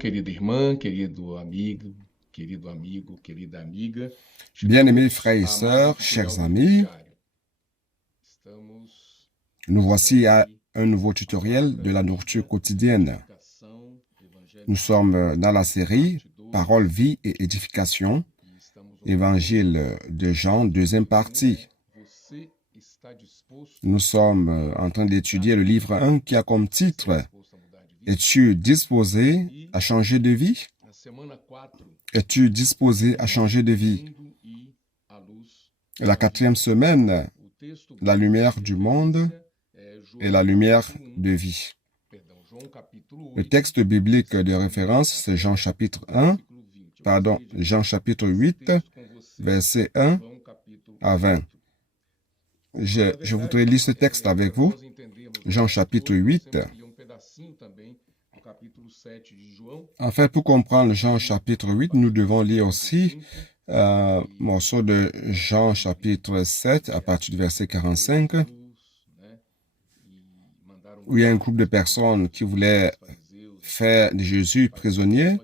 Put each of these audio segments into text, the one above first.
querida irmã, querido amigo, querida amiga. Bien-aimés frères et sœurs, chers amis, nous voici à un nouveau tutoriel de la nourriture quotidienne. Nous sommes dans la série Parole, vie et édification, Évangile de Jean, deuxième partie. Nous sommes en train d'étudier le livre 1 qui a comme titre « Es-tu disposé à changer de vie ?» Es-tu disposé à changer de vie? La 4e semaine, la lumière du monde et la lumière de vie. Le texte biblique de référence, c'est Jean chapitre 8, versets 1 à 20. Je voudrais lire ce texte avec vous. Jean chapitre 8. Enfin, pour comprendre Jean chapitre 8, nous devons lire aussi un morceau de Jean chapitre 7 à partir du verset 45, où il y a un groupe de personnes qui voulaient faire de Jésus prisonnier.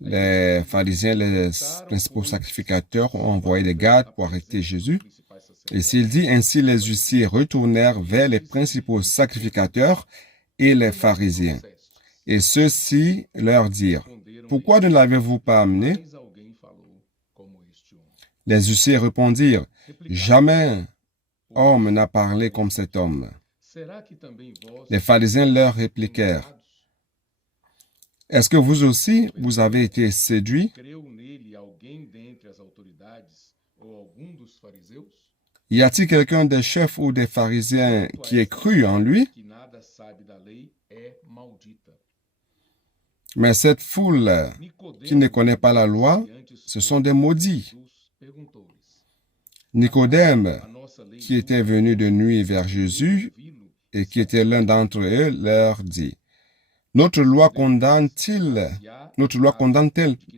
Les pharisiens, les principaux sacrificateurs ont envoyé des gardes pour arrêter Jésus. Et s'il dit ainsi, les huissiers retournèrent vers les principaux sacrificateurs et les pharisiens. Et ceux-ci leur dirent, « Pourquoi ne l'avez-vous pas amené ?» Les huissiers répondirent, « Jamais homme n'a parlé comme cet homme. » Les pharisiens leur répliquèrent, « Est-ce que vous aussi, vous avez été séduits? Y a-t-il quelqu'un des chefs ou des pharisiens qui ait cru en lui? » Mais cette foule qui ne connaît pas la loi, ce sont des maudits. Nicodème, qui était venu de nuit vers Jésus et qui était l'un d'entre eux, leur dit, « Notre loi condamne-t-elle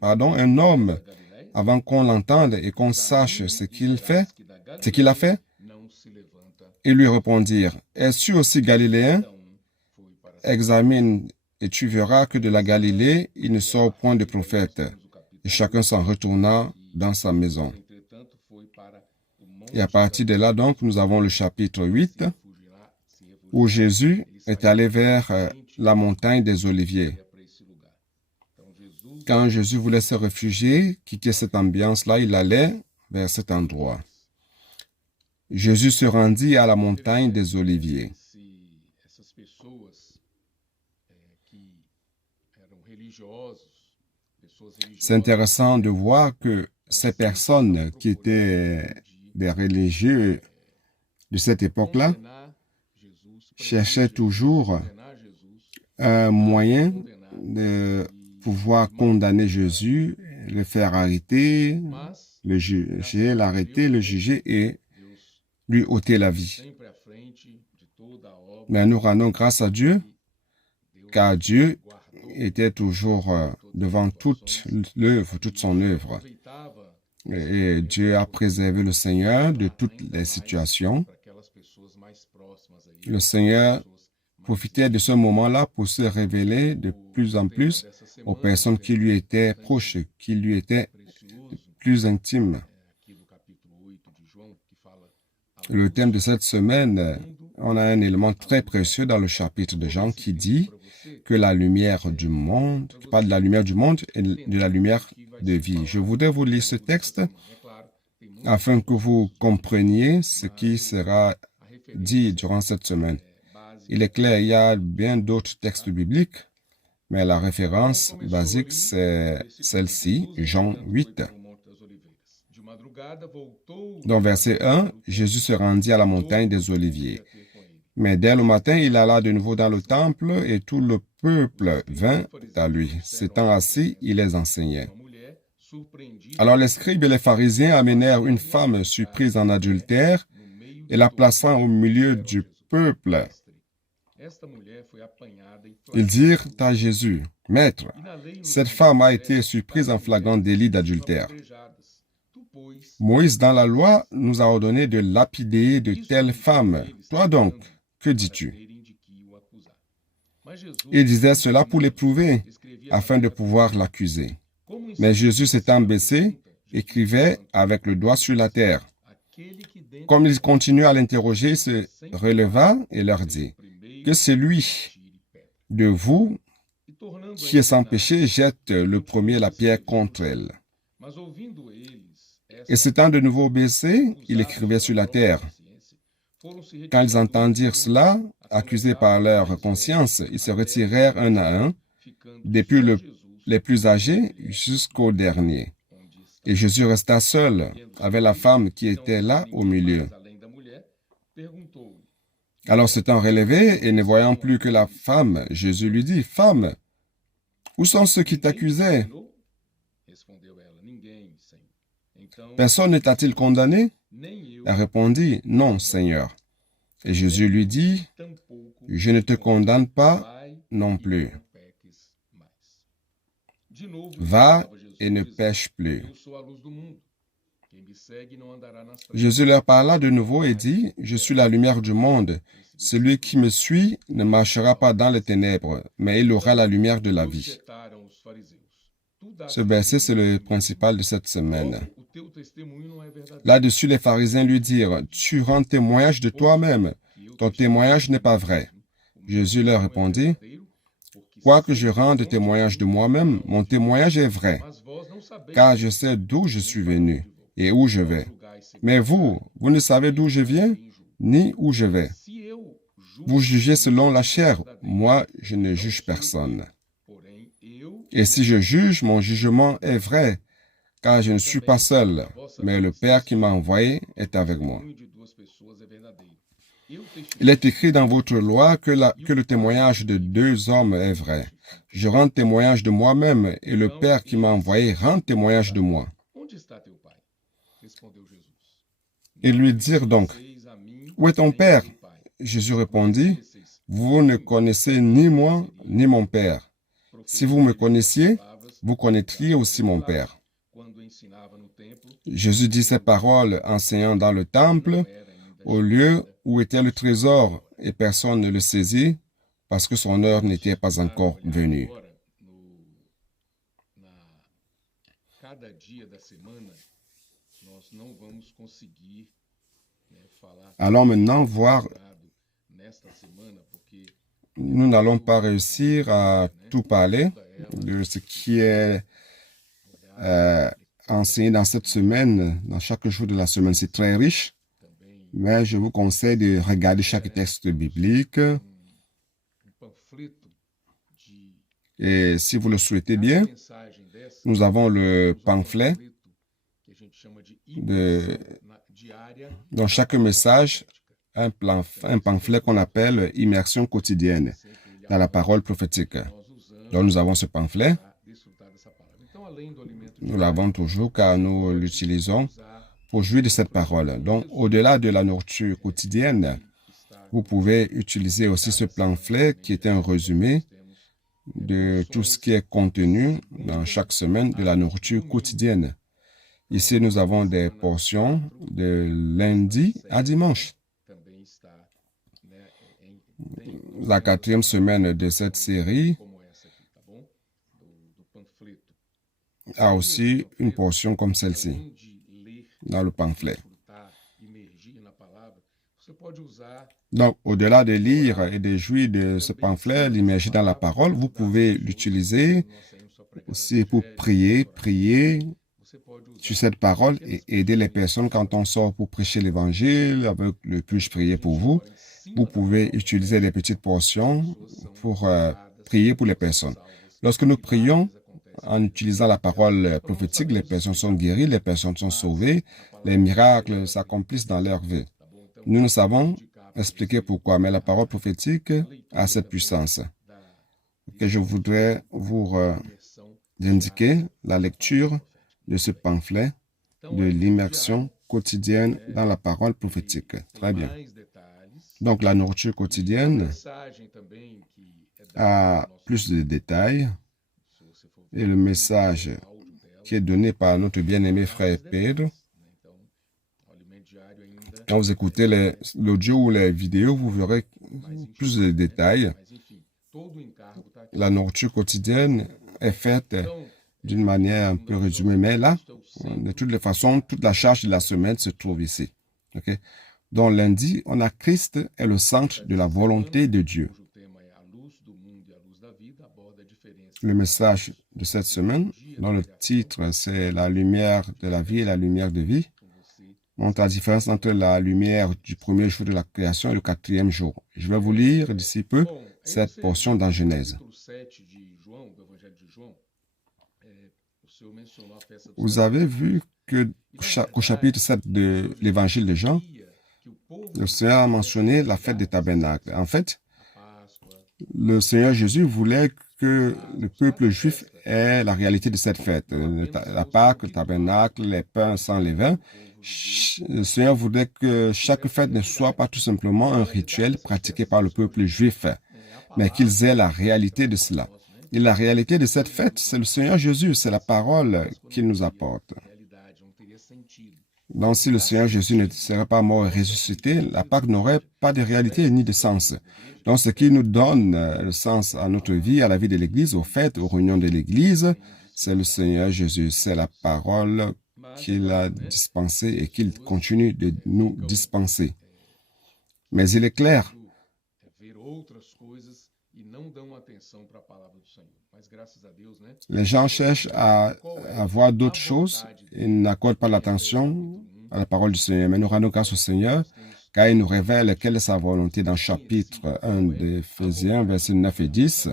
un homme avant qu'on l'entende et qu'on sache ce qu'il a fait? » Ils lui répondirent, « Es-tu aussi galiléen? Examine et tu verras que de la Galilée, il ne sort point de prophète. » Et chacun s'en retourna dans sa maison. Et à partir de là, donc, nous avons le chapitre 8, où Jésus est allé vers la montagne des Oliviers. Quand Jésus voulait se réfugier, quitter cette ambiance-là, il allait vers cet endroit. Jésus se rendit à la montagne des Oliviers. C'est intéressant de voir que ces personnes qui étaient des religieux de cette époque-là cherchaient toujours un moyen de pouvoir condamner Jésus, le faire arrêter, le juger, l'arrêter, le juger et lui ôter la vie. Mais nous rendons grâce à Dieu, car Dieu était toujours devant toute son œuvre. Et Dieu a préservé le Seigneur de toutes les situations. Le Seigneur profitait de ce moment-là pour se révéler de plus en plus aux personnes qui lui étaient proches, qui lui étaient plus intimes. Le thème de cette semaine, on a un élément très précieux dans le chapitre de Jean qui dit que la lumière du monde, qui parle de la lumière du monde et de la lumière de vie. Je voudrais vous lire ce texte afin que vous compreniez ce qui sera dit durant cette semaine. Il est clair, il y a bien d'autres textes bibliques, mais la référence basique, c'est celle-ci, Jean 8. Dans verset 1, Jésus se rendit à la montagne des Oliviers. Mais dès le matin, il alla de nouveau dans le temple et tout le peuple vint à lui. S'étant assis, il les enseignait. Alors les scribes et les pharisiens amenèrent une femme surprise en adultère et la plaçant au milieu du peuple. Ils dirent à Jésus, « Maître, cette femme a été surprise en flagrant délit d'adultère. Moïse, dans la loi, nous a ordonné de lapider de telles femmes. Toi donc, que dis-tu? » Il disait cela pour l'éprouver, afin de pouvoir l'accuser. Mais Jésus s'étant baissé, écrivait avec le doigt sur la terre. Comme il continuait à l'interroger, il se releva et leur dit, « Que celui de vous qui est sans péché jette le premier la pierre contre elle. » Et s'étant de nouveau baissé, il écrivait sur la terre. Quand ils entendirent cela, accusés par leur conscience, ils se retirèrent un à un, depuis les plus âgés jusqu'au dernier. Et Jésus resta seul avec la femme qui était là au milieu. Alors s'étant relevé et ne voyant plus que la femme, Jésus lui dit, « Femme, où sont ceux qui t'accusaient? Personne ne t'a-t-il condamné? » Elle répondit, « Non, Seigneur. » Et Jésus lui dit, « Je ne te condamne pas non plus. Va et ne pêche plus. » Jésus leur parla de nouveau et dit, « Je suis la lumière du monde. Celui qui me suit ne marchera pas dans les ténèbres, mais il aura la lumière de la vie. » Ce verset, c'est le principal de cette semaine. Là-dessus, les pharisiens lui dirent, « Tu rends témoignage de toi-même. Ton témoignage n'est pas vrai. » Jésus leur répondit, « Quoique je rende témoignage de moi-même, mon témoignage est vrai, car je sais d'où je suis venu et où je vais. Mais vous ne savez d'où je viens, ni où je vais. Vous jugez selon la chair, moi je ne juge personne. Et si je juge, mon jugement est vrai, car je ne suis pas seul, mais le Père qui m'a envoyé est avec moi. Il est écrit dans votre loi que le témoignage de deux hommes est vrai. Je rends témoignage de moi-même et le Père qui m'a envoyé rend témoignage de moi. » Ils lui dirent donc, « Où est ton Père? » Jésus répondit, « Vous ne connaissez ni moi ni mon Père. Si vous me connaissiez, vous connaîtriez aussi mon Père. » Jésus dit ces paroles enseignant dans le temple, au lieu où était le trésor, et personne ne le saisit, parce que son heure n'était pas encore venue. Allons maintenant voir, nous n'allons pas réussir à tout parler de ce qui est enseigné dans cette semaine, dans chaque jour de la semaine. C'est très riche, mais je vous conseille de regarder chaque texte biblique. Et si vous le souhaitez bien, nous avons le pamphlet dans chaque message, un pamphlet qu'on appelle « Immersion quotidienne » dans la parole prophétique. Donc nous avons ce pamphlet. Nous l'avons toujours car nous l'utilisons pour jouir de cette parole. Donc au-delà de la nourriture quotidienne, vous pouvez utiliser aussi ce pamphlet qui est un résumé de tout ce qui est contenu dans chaque semaine de la nourriture quotidienne. Ici, nous avons des portions de lundi à dimanche. La 4e semaine de cette série a aussi une portion comme celle-ci dans le pamphlet. Donc, au-delà de lire et de jouir de ce pamphlet, l'immerger dans la parole, vous pouvez l'utiliser aussi pour prier sur cette parole et aider les personnes quand on sort pour prêcher l'évangile avec le puis-je prier pour vous. Vous pouvez utiliser des petites portions pour prier pour les personnes. Lorsque nous prions en utilisant la parole prophétique, les personnes sont guéries, les personnes sont sauvées, les miracles s'accomplissent dans leur vie. Nous savons expliquer pourquoi, mais la parole prophétique a cette puissance. Que je voudrais vous indiquer la lecture de ce pamphlet de l'immersion quotidienne dans la parole prophétique. Très bien. Donc, la nourriture quotidienne a plus de détails et le message qui est donné par notre bien-aimé frère Pedro. Quand vous écoutez l'audio ou les vidéos, vous verrez plus de détails. La nourriture quotidienne est faite d'une manière un peu résumée, mais là, de toutes les façons, toute la charge de la semaine se trouve ici. Okay? Donc lundi, on a Christ est le centre de la volonté de Dieu. Le message de cette semaine, dans le titre, c'est la lumière de la vie et la lumière de vie. Montre la différence entre la lumière du premier jour de la création et le quatrième jour. Je vais vous lire d'ici peu cette portion dans Genèse. Vous avez vu qu'au chapitre 7 de l'évangile de Jean, le Seigneur a mentionné la fête des tabernacles. En fait, le Seigneur Jésus voulait que le peuple juif ait la réalité de cette fête. La Pâque, le tabernacle, les pains sans levain. Le Seigneur voulait que chaque fête ne soit pas tout simplement un rituel pratiqué par le peuple juif, mais qu'ils aient la réalité de cela. Et la réalité de cette fête, c'est le Seigneur Jésus, c'est la parole qu'il nous apporte. Donc, si le Seigneur Jésus ne serait pas mort et ressuscité, la Pâque n'aurait pas de réalité ni de sens. Donc, ce qui nous donne le sens à notre vie, à la vie de l'Église, aux fêtes, aux réunions de l'Église, c'est le Seigneur Jésus, c'est la parole qu'il a dispensée et qu'il continue de nous dispenser. Mais il est clair, les gens cherchent à voir d'autres choses et n'accordent pas l'attention à la parole du Seigneur. Mais nous rendons grâce au Seigneur, car il nous révèle quelle est sa volonté dans chapitre 1 d'Éphésiens, versets 9 et 10.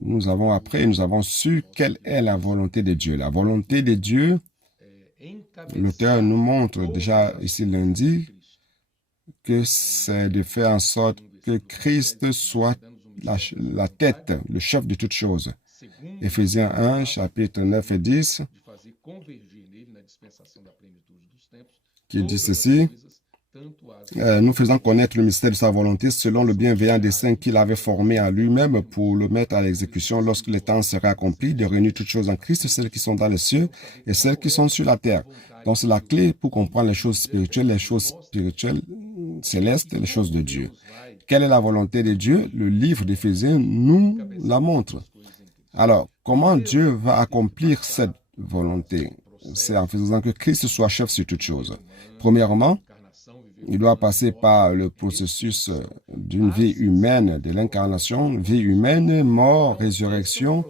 Nous avons appris et nous avons su quelle est la volonté de Dieu. La volonté de Dieu, l'auteur nous montre déjà ici lundi que c'est de faire en sorte que Christ soit la tête, le chef de toutes choses. Éphésiens 1, chapitre 9 et 10, qui dit ceci. Nous faisons connaître le mystère de sa volonté selon le bienveillant dessein qu'il avait formé en lui-même pour le mettre à l'exécution lorsque le temps sera accompli, de réunir toutes choses en Christ, celles qui sont dans les cieux et celles qui sont sur la terre. Donc c'est la clé pour comprendre les choses spirituelles célestes et les choses de Dieu. Quelle est la volonté de Dieu? Le livre d'Éphésiens nous la montre. Alors, comment Dieu va accomplir cette volonté? C'est en faisant que Christ soit chef sur toutes choses. Premièrement, il doit passer par le processus d'une vie humaine, de l'incarnation, vie humaine, mort, résurrection,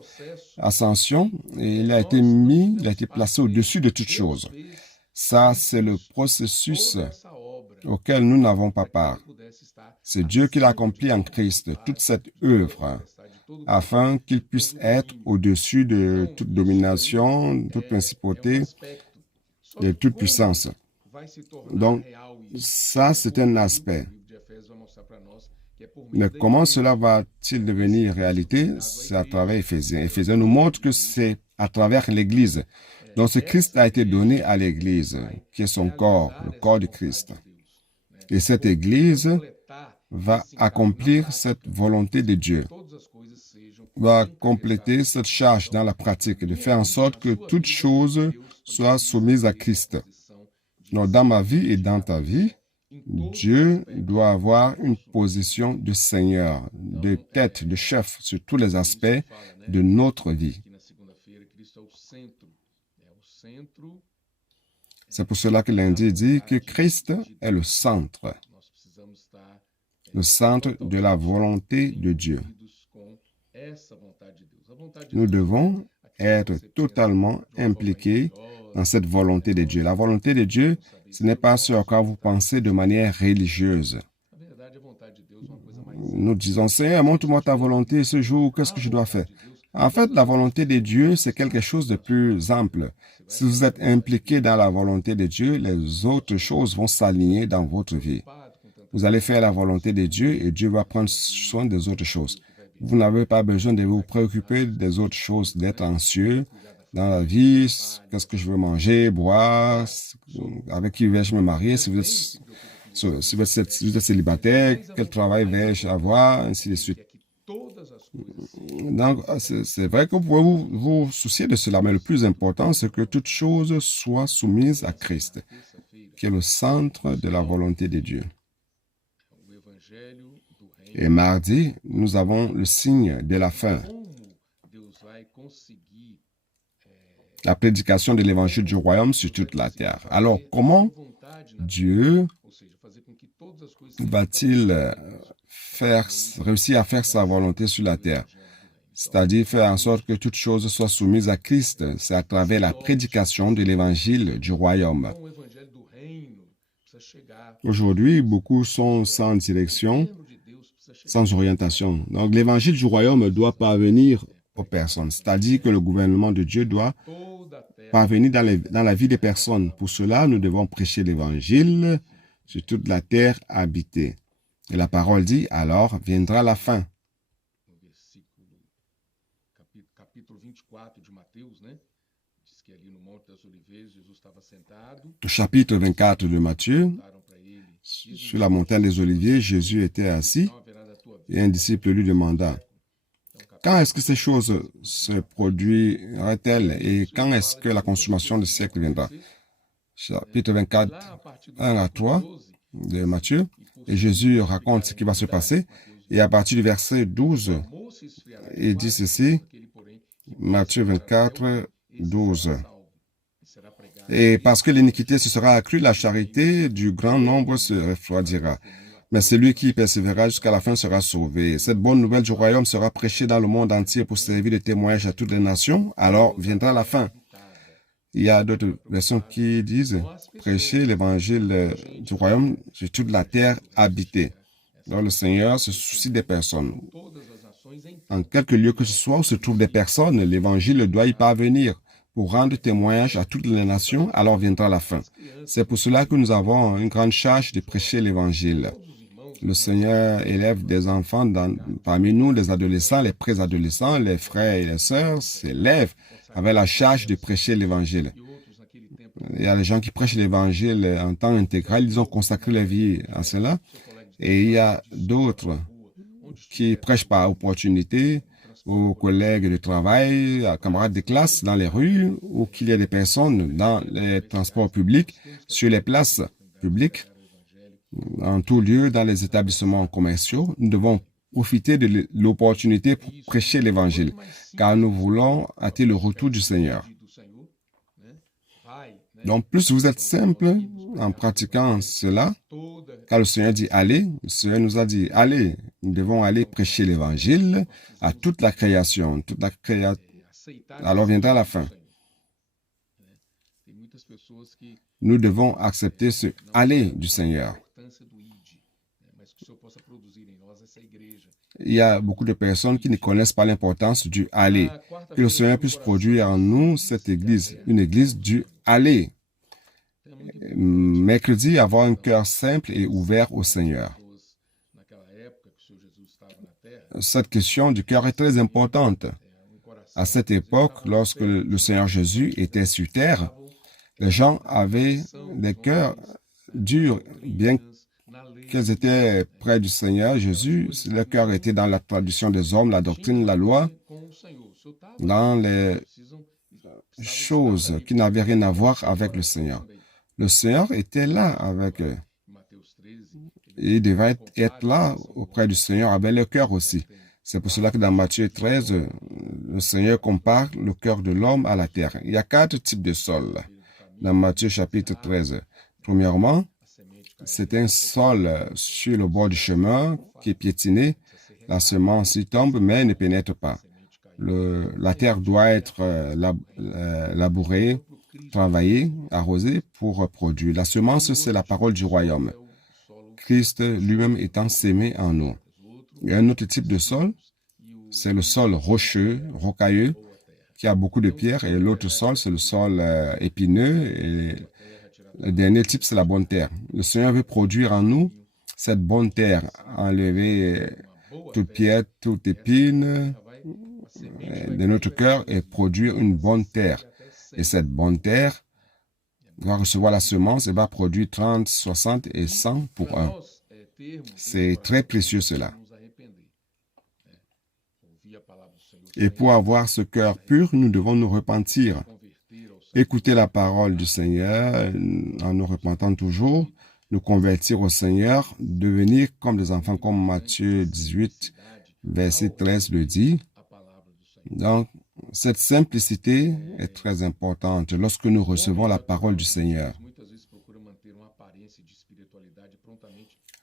ascension, et il a été placé au-dessus de toutes choses. Ça, c'est le processus auquel nous n'avons pas part. C'est Dieu qui l'a accompli en Christ, toute cette œuvre, afin qu'il puisse être au-dessus de toute domination, toute principauté et toute puissance. Donc, ça, c'est un aspect. Mais comment cela va-t-il devenir réalité? C'est à travers Éphésiens. Éphésiens nous montre que c'est à travers l'Église. Donc, ce Christ a été donné à l'Église, qui est son corps, le corps de Christ. Et cette Église va accomplir cette volonté de Dieu, va compléter cette charge dans la pratique, de faire en sorte que toutes choses soient soumises à Christ. Donc, dans ma vie et dans ta vie, Dieu doit avoir une position de Seigneur, de tête, de chef sur tous les aspects de notre vie. C'est pour cela que lundi dit que Christ est le centre de la volonté de Dieu. Nous devons être totalement impliqués dans cette volonté de Dieu. La volonté de Dieu, ce n'est pas ce à quoi vous pensez de manière religieuse. Nous disons, Seigneur, montre-moi ta volonté ce jour, qu'est-ce que je dois faire? En fait, la volonté de Dieu, c'est quelque chose de plus ample. Si vous êtes impliqué dans la volonté de Dieu, les autres choses vont s'aligner dans votre vie. Vous allez faire la volonté de Dieu et Dieu va prendre soin des autres choses. Vous n'avez pas besoin de vous préoccuper des autres choses, d'être anxieux dans la vie. Qu'est-ce que je veux manger, boire, avec qui vais-je me marier, si vous êtes célibataire, quel travail vais-je avoir, ainsi de suite. Donc, c'est vrai que vous pouvez vous soucier de cela, mais le plus important, c'est que toutes choses soient soumises à Christ, qui est le centre de la volonté de Dieu. Et mardi, nous avons le signe de la fin. La prédication de l'évangile du royaume sur toute la terre. Alors, comment Dieu va-t-il réussir à faire sa volonté sur la terre? C'est-à-dire faire en sorte que toutes choses soient soumises à Christ. C'est à travers la prédication de l'évangile du royaume. Aujourd'hui, beaucoup sont sans direction, sans orientation. Donc, l'évangile du royaume doit parvenir aux personnes. C'est-à-dire que le gouvernement de Dieu doit parvenir dans la vie des personnes. Pour cela, nous devons prêcher l'évangile sur toute la terre habitée. Et la parole dit, alors viendra la fin. Au chapitre 24 de Matthieu, sur la montagne des Oliviers, Jésus était assis et un disciple lui demanda, quand est-ce que ces choses se produiraient-elles et quand est-ce que la consommation du siècle viendra? Chapitre 24, 1 à 3 de Matthieu, et Jésus raconte ce qui va se passer. Et à partir du verset 12, il dit ceci, Matthieu 24, 12. Et parce que l'iniquité se sera accrue, la charité du grand nombre se refroidira. Mais celui qui persévérera jusqu'à la fin sera sauvé. Cette bonne nouvelle du royaume sera prêchée dans le monde entier pour servir de témoignage à toutes les nations. Alors viendra la fin. Il y a d'autres versions qui disent prêcher l'évangile du royaume sur toute la terre habitée. Donc le Seigneur se soucie des personnes. En quelque lieu que ce soit où se trouvent des personnes, l'évangile doit y parvenir. Pour rendre témoignage à toutes les nations, alors viendra la fin. C'est pour cela que nous avons une grande charge de prêcher l'évangile. Le Seigneur élève des enfants parmi nous, les adolescents, les préadolescents, les frères et les sœurs s'élèvent avec la charge de prêcher l'évangile. Il y a des gens qui prêchent l'évangile en temps intégral, ils ont consacré leur vie à cela. Et il y a d'autres qui prêchent par opportunité, aux collègues de travail, à camarades de classe dans les rues, ou qu'il y ait des personnes dans les transports publics, sur les places publiques, en tout lieu, dans les établissements commerciaux. Nous devons profiter de l'opportunité pour prêcher l'Évangile, car nous voulons hâter le retour du Seigneur. Donc, plus vous êtes simple en pratiquant cela, car le Seigneur dit « Allez », le Seigneur nous a dit « Allez ». Nous devons aller prêcher l'Évangile à toute la création. Alors viendra la fin. Nous devons accepter ce « aller » du Seigneur. Il y a beaucoup de personnes qui ne connaissent pas l'importance du « aller ». Que le Seigneur puisse produire en nous cette église, une église du « aller ». Mercredi, avoir un cœur simple et ouvert au Seigneur. Cette question du cœur est très importante. À cette époque, lorsque le Seigneur Jésus était sur terre, les gens avaient des cœurs durs, bien qu'ils étaient près du Seigneur Jésus. Leur cœur était dans la tradition des hommes, la doctrine, la loi, dans les choses qui n'avaient rien à voir avec le Seigneur. Le Seigneur était là avec eux. Il devait être là auprès du Seigneur avec le cœur aussi. C'est pour cela que dans Matthieu 13, le Seigneur compare le cœur de l'homme à la terre. Il y a 4 types de sols dans Matthieu chapitre 13. Premièrement, c'est un sol sur le bord du chemin qui est piétiné. La semence y tombe mais ne pénètre pas. La terre doit être labourée, travaillée, arrosée pour produire. La semence, c'est la parole du royaume. Christ lui-même étant sémé en nous. Il y a un autre type de sol, c'est le sol rocheux, rocailleux, qui a beaucoup de pierres, et l'autre sol, c'est le sol épineux, et le dernier type, c'est la bonne terre. Le Seigneur veut produire en nous cette bonne terre, enlever toute pierre, toute épine de notre cœur et produire une bonne terre. Et cette bonne terre va recevoir la semence et va produire 30, 60 et 100 pour un. C'est très précieux cela. Et pour avoir ce cœur pur, nous devons nous repentir. Écouter la parole du Seigneur en nous repentant toujours. nous convertir au Seigneur, devenir comme des enfants, comme Matthieu 18, verset 13 le dit. Donc, cette simplicité est très importante lorsque nous recevons la parole du Seigneur.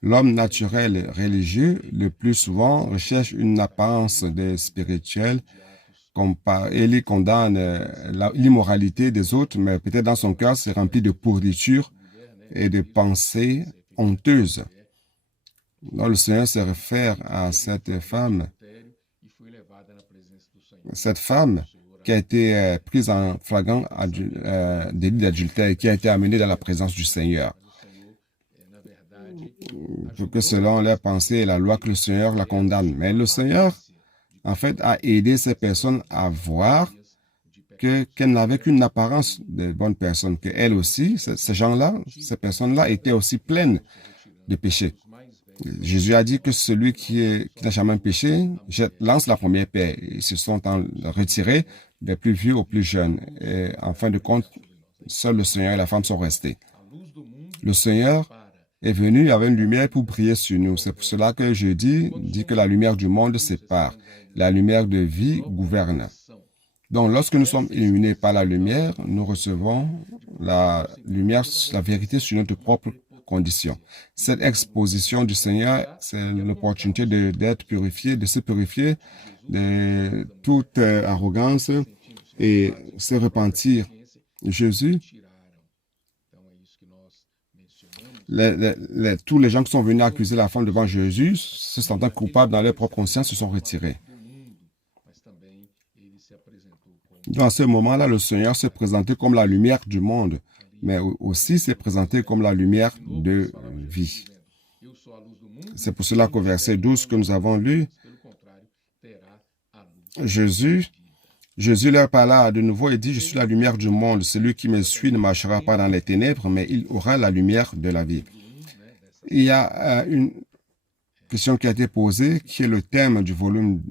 L'homme naturel religieux, le plus souvent, recherche une apparence de spirituel et il condamne l'immoralité des autres, mais peut-être dans son cœur, c'est rempli de pourriture et de pensées honteuses. Donc, le Seigneur se réfère à cette femme qui a été prise en flagrant délit d'adultère et qui a été amenée dans la présence du Seigneur. Pour que selon leur pensée, la loi que le Seigneur la condamne. Mais le Seigneur, en fait, a aidé ces personnes à voir qu'elles n'avaient qu'une apparence de bonnes personnes, qu'elles aussi, ces gens-là, ces personnes-là étaient aussi pleines de péchés. Jésus a dit que celui qui n'a jamais péché lance la première pierre. Ils se sont retirés des plus vieux aux plus jeunes. Et en fin de compte, seul le Seigneur et la femme sont restés. Le Seigneur est venu avec une lumière pour briller sur nous. C'est pour cela que je dis que la lumière du monde sépare. La lumière de vie gouverne. Donc, lorsque nous sommes illuminés par la lumière, nous recevons la lumière, la vérité sur notre propre condition. Cette exposition du Seigneur, c'est l'opportunité d'être purifié, de se purifier de toute arrogance et se repentir. Jésus, tous les gens qui sont venus accuser la femme devant Jésus, se sentant coupables dans leur propre conscience, se sont retirés. Dans ce moment-là, le Seigneur s'est présenté comme la lumière du monde, mais aussi s'est présenté comme la lumière de vie. C'est pour cela qu'au verset 12 que nous avons lu, Jésus leur parla de nouveau et dit, « Je suis la lumière du monde. Celui qui me suit ne marchera pas dans les ténèbres, mais il aura la lumière de la vie. » Il y a une question qui a été posée, qui est le thème du volume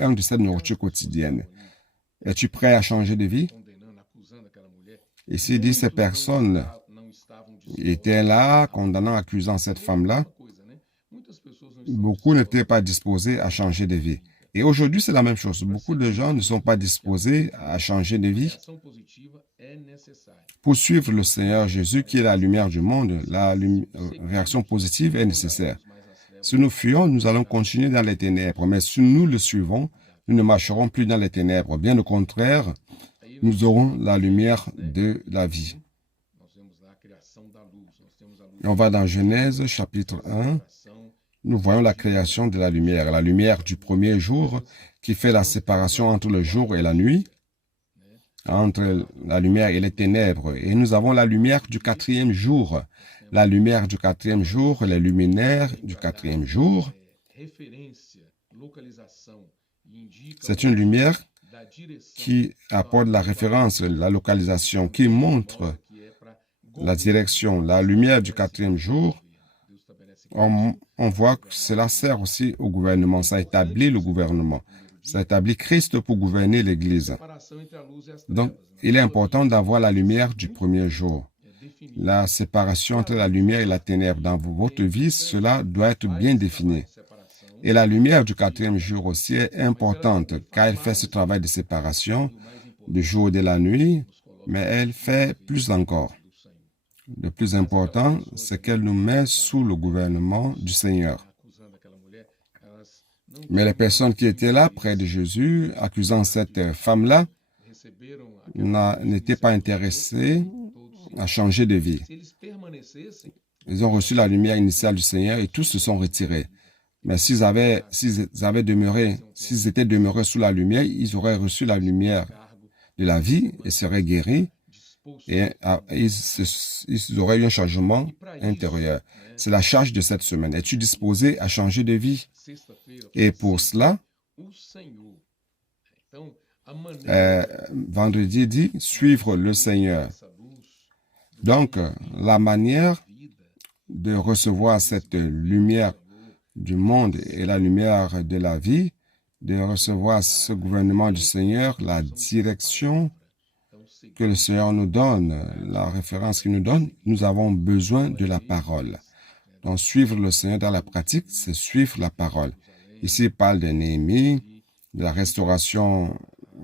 1 de cette nourriture quotidienne. Es-tu prêt à changer de vie? Ici, dit, ces personnes étaient là, condamnant, accusant cette femme-là. Beaucoup n'étaient pas disposés à changer de vie. Et aujourd'hui, c'est la même chose. Beaucoup de gens ne sont pas disposés à changer de vie. Pour suivre le Seigneur Jésus, qui est la lumière du monde, la réaction positive est nécessaire. Si nous fuyons, nous allons continuer dans les ténèbres. Mais si nous le suivons, nous ne marcherons plus dans les ténèbres. Bien au contraire, nous aurons la lumière de la vie. Et on va dans Genèse, chapitre 1. Nous voyons la création de la lumière du premier jour qui fait la séparation entre le jour et la nuit, entre la lumière et les ténèbres. Et nous avons la lumière du quatrième jour. La lumière du quatrième jour, les luminaires du quatrième jour. C'est une lumière qui apporte la référence, la localisation, qui montre la direction. La lumière du quatrième jour, on voit que cela sert aussi au gouvernement. Ça établit le gouvernement. Ça établit Christ pour gouverner l'Église. Donc, il est important d'avoir la lumière du premier jour. La séparation entre la lumière et la ténèbre dans votre vie, cela doit être bien défini. Et la lumière du quatrième jour aussi est importante, car elle fait ce travail de séparation du jour et de la nuit, mais elle fait plus encore. Le plus important, c'est qu'elle nous met sous le gouvernement du Seigneur. Mais les personnes qui étaient là, près de Jésus, accusant cette femme-là, n'étaient pas intéressées à changer de vie. Ils ont reçu la lumière initiale du Seigneur et tous se sont retirés. Mais s'ils étaient demeurés sous la lumière, ils auraient reçu la lumière de la vie et seraient guéris et ils auraient eu un changement intérieur. C'est la charge de cette semaine. Es-tu disposé à changer de vie? Et pour cela, vendredi dit, suivre le Seigneur. Donc, la manière de recevoir cette lumière du monde et la lumière de la vie, de recevoir ce gouvernement du Seigneur, la direction, que le Seigneur nous donne, la référence qu'il nous donne, nous avons besoin de la parole. Donc, suivre le Seigneur dans la pratique, c'est suivre la parole. Ici, il parle de Néhémie, de la restauration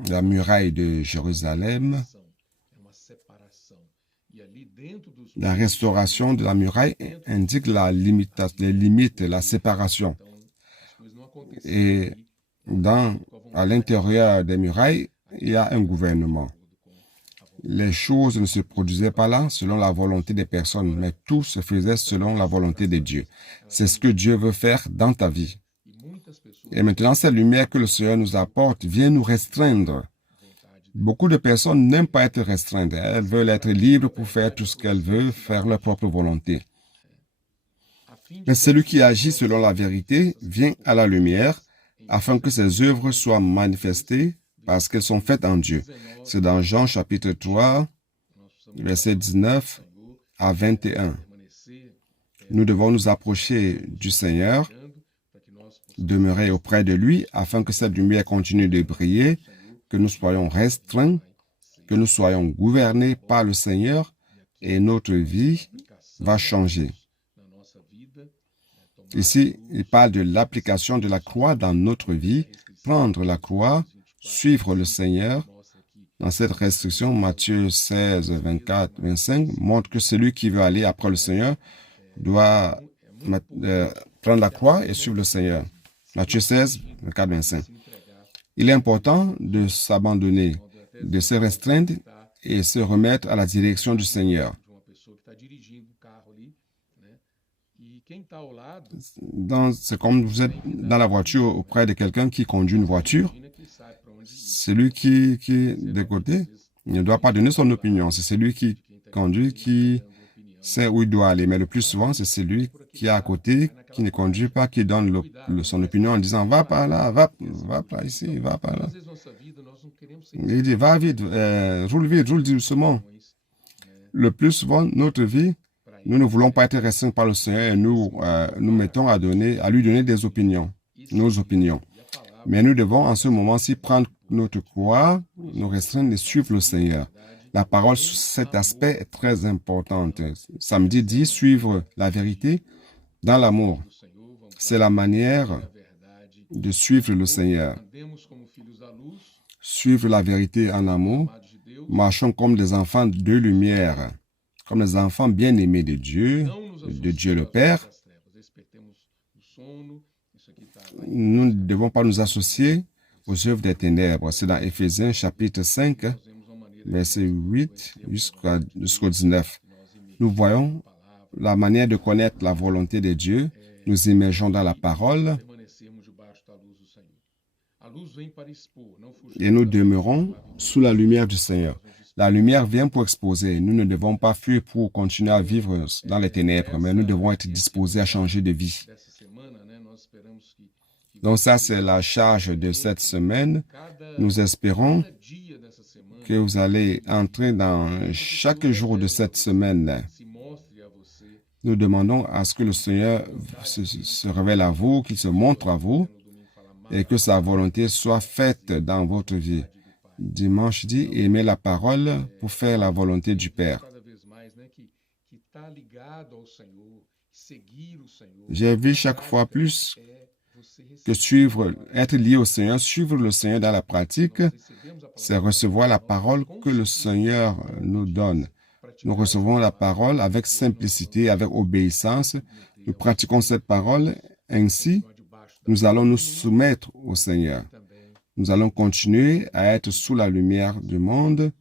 de la muraille de Jérusalem. La restauration de la muraille indique les limites, la séparation. Et à l'intérieur des murailles, il y a un gouvernement. Les choses ne se produisaient pas là selon la volonté des personnes, mais tout se faisait selon la volonté de Dieu. C'est ce que Dieu veut faire dans ta vie. Et maintenant, cette lumière que le Seigneur nous apporte vient nous restreindre. Beaucoup de personnes n'aiment pas être restreintes. Elles veulent être libres pour faire tout ce qu'elles veulent, faire leur propre volonté. Mais celui qui agit selon la vérité vient à la lumière afin que ses œuvres soient manifestées parce qu'elles sont faites en Dieu. C'est dans Jean chapitre 3, versets 19 à 21. Nous devons nous approcher du Seigneur, demeurer auprès de lui afin que cette lumière continue de briller, que nous soyons restreints, que nous soyons gouvernés par le Seigneur et notre vie va changer. Ici, il parle de l'application de la croix dans notre vie, prendre la croix, suivre le Seigneur. Dans cette restriction, Matthieu 16, 24, 25 montre que celui qui veut aller après le Seigneur doit prendre la croix et suivre le Seigneur. Matthieu 16, 24, 25. Il est important de s'abandonner, de se restreindre et se remettre à la direction du Seigneur. C'est comme vous êtes dans la voiture auprès de quelqu'un qui conduit une voiture. Celui qui est de côté ne doit pas donner son opinion. C'est celui qui conduit qui sait où il doit aller. Mais le plus souvent, c'est celui qui est à côté, qui ne conduit pas, qui donne son opinion en disant « va par là, va par ici, va par là ». Il dit « va vite, roule doucement ». Le plus souvent, notre vie, nous ne voulons pas être restreints par le Seigneur et nous mettons à lui donner des opinions, nos opinions. Mais nous devons en ce moment-ci prendre notre croix, nous restreindre et suivre le Seigneur. La parole sur cet aspect est très importante. Samedi dit suivre la vérité dans l'amour. C'est la manière de suivre le Seigneur. Suivre la vérité en amour. Marchons comme des enfants de lumière, comme des enfants bien-aimés de Dieu le Père. Nous ne devons pas nous associer aux œuvres des ténèbres. C'est dans Éphésiens chapitre 5, verset 8 jusqu'au 19. Nous voyons la manière de connaître la volonté de Dieu. Nous immergeons dans la parole et nous demeurons sous la lumière du Seigneur. La lumière vient pour exposer. Nous ne devons pas fuir pour continuer à vivre dans les ténèbres, mais nous devons être disposés à changer de vie. Donc ça, c'est la charge de cette semaine. Nous espérons que vous allez entrer dans chaque jour de cette semaine. Nous demandons à ce que le Seigneur se révèle à vous, qu'il se montre à vous et que sa volonté soit faite dans votre vie. Dimanche dit, aimer la parole pour faire la volonté du Père. J'ai vu chaque fois plus que être lié au Seigneur, suivre le Seigneur dans la pratique, c'est recevoir la parole que le Seigneur nous donne. Nous recevons la parole avec simplicité, avec obéissance. Nous pratiquons cette parole. Ainsi, nous allons nous soumettre au Seigneur. Nous allons continuer à être sous la lumière du monde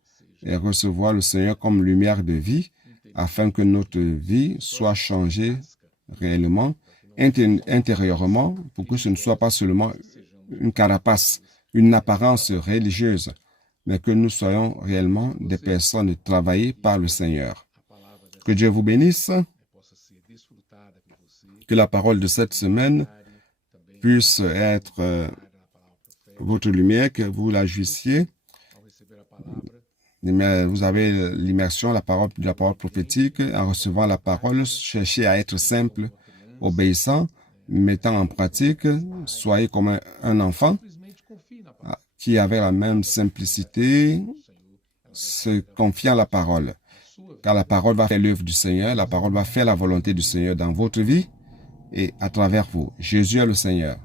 et recevoir le Seigneur comme lumière de vie afin que notre vie soit changée réellement, intérieurement, pour que ce ne soit pas seulement une carapace, une apparence religieuse, mais que nous soyons réellement des personnes travaillées par le Seigneur. Que Dieu vous bénisse, que la parole de cette semaine puisse être votre lumière, que vous la jouissiez. Vous avez l'immersion, la parole prophétique. En recevant la parole, cherchez à être simple, obéissant, mettant en pratique. Soyez comme un enfant qui avait la même simplicité se confier en la parole. Car la parole va faire l'œuvre du Seigneur, la parole va faire la volonté du Seigneur dans votre vie et à travers vous. Jésus est le Seigneur.